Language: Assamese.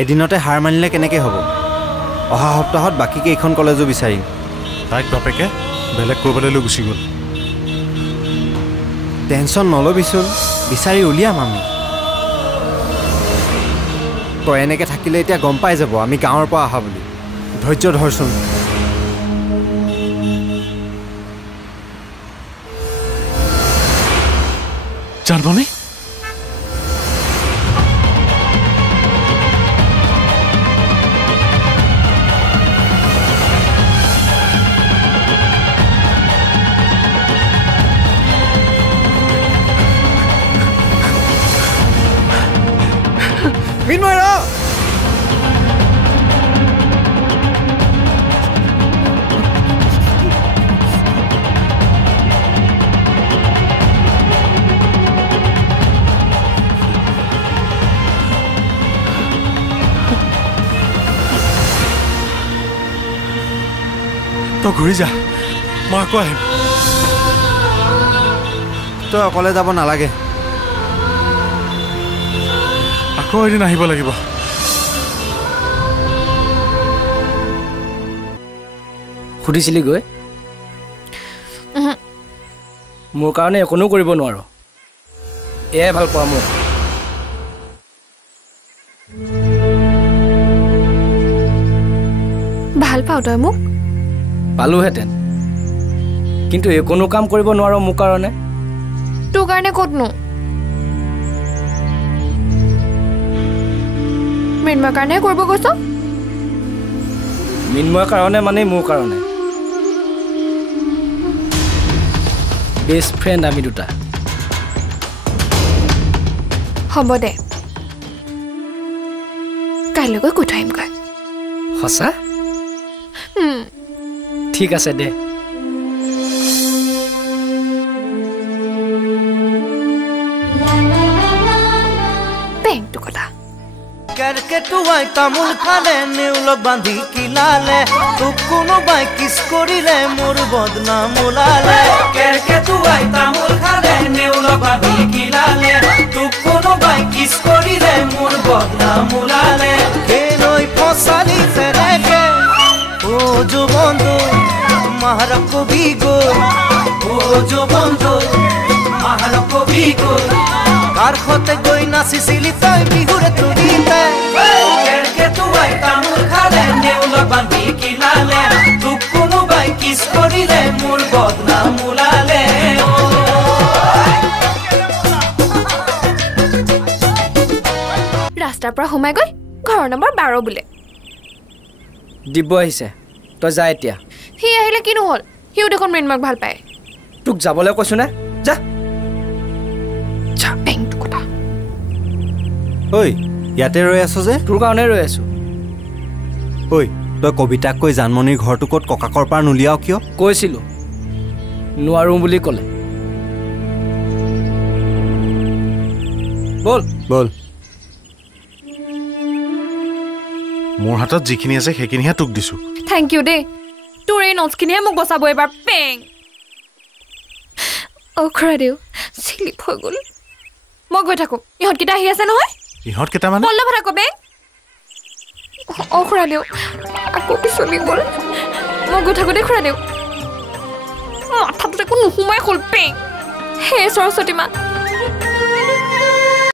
এদিনতে হাৰ মানিলে কেনেকৈ হ'ব অহা সপ্তাহত বাকী কেইখন কলেজো বিচাৰিম তাইক বাপেকে বেলেগ ক'ৰবালৈ লৈ গুচি গ'ল টেনশ্যন নল'বিচোন বিচাৰি উলিয়াম আমি তই এনেকৈ থাকিলে এতিয়া গম পাই যাব আমি গাঁৱৰ পৰা অহা বুলি ধৈৰ্য ধৰচোন জানমণি মিনময় ৰ তই ঘূৰি যা মই আকৌ আহিম তই অকলে যাব নালাগে আকৌ এদিন আহিব লাগিব সুধিছিলি গৈ মোৰ কাৰণে একোনো কৰিব নোৱাৰো এয়াই ভাল পোৱা মোক ভাল পাওঁ তই মোক পালোহেঁতেন কিন্তু একোনো কাম কৰিব নোৱাৰো মোৰ কাৰণে তোৰ কাৰণে ক'তনো মৃন্ময়ৰ কাৰণে কৰিব গৈছ মৃন্ময়ৰ কাৰণে মানে মোৰ কাৰণে বেষ্ট ফ্ৰেণ্ড আমি দুটা হ'ব দে কাইলৈকৈ কৈ থৈ আহিমগৈ সঁচা ঠিক আছে দে বেংকটো কথা करके टुवाई तामुल खाले नेउलक बांधी किलाले तू कोनो बाई किस करिले मोर बदनाम मुलाले करके टुवाई तामुल खाले नेउलक बांधी किलाले तू कोनो बाई किस करिले मोर बदनाम मुलाले केनोई फसाली फेरेके ओ जो बंधु महारक बिगो ओ जो बंधु महारक बिगो कार खोते गई नाचिছিলি তই বিহুরে তুলিতে কেরকে তুই তামুল খালে নেউলক বান্ধি কিলালে তুক কোনো বাই কিস করিলে মোর বদনাম মুলালে ৰাস্তাৰ পৰা সোমাই গৈ ঘৰ নম্বৰ 12 বোলে দিব আহিছে তই যা এতিয়া সি আহিলে কিনো হ'ল সিও দেখোন মৃন্ময়ক ভাল পায় তোক যাবলৈ কৈছো না যা বেংকটো কথা ঐ ইয়াতে ৰৈ আছ যে তোৰ কাৰণে ৰৈ আছো ঐ তই কবিতাক কৈ জানমণিৰ ঘৰটো ক'ত ককাকৰ পৰা নুলিয়াও কিয় কৈছিলো নোৱাৰো বুলি ক'লে বল বল মোৰ হাতত যিখিনি আছে সেইখিনিহে তোক দিছো থেংক ইউ দেই তোৰ এই নোটছখিনিহে মোক বচাব এবাৰ পেং অখৰাদেউ চিলিপ হৈ গ'ল মই গৈ থাকোঁ ইহঁতকেইটা আহি আছে নহয় ইহঁত কেইটা মানে বল্লভ থাকো বেং খুৰাদেউ আকৌ পিছলি গ'ল মই গৈ থাকোঁ দেই খুৰাদেউ মাথাটোত একো নোসোমাই হ'ল পেং হে সৰস্বতী মা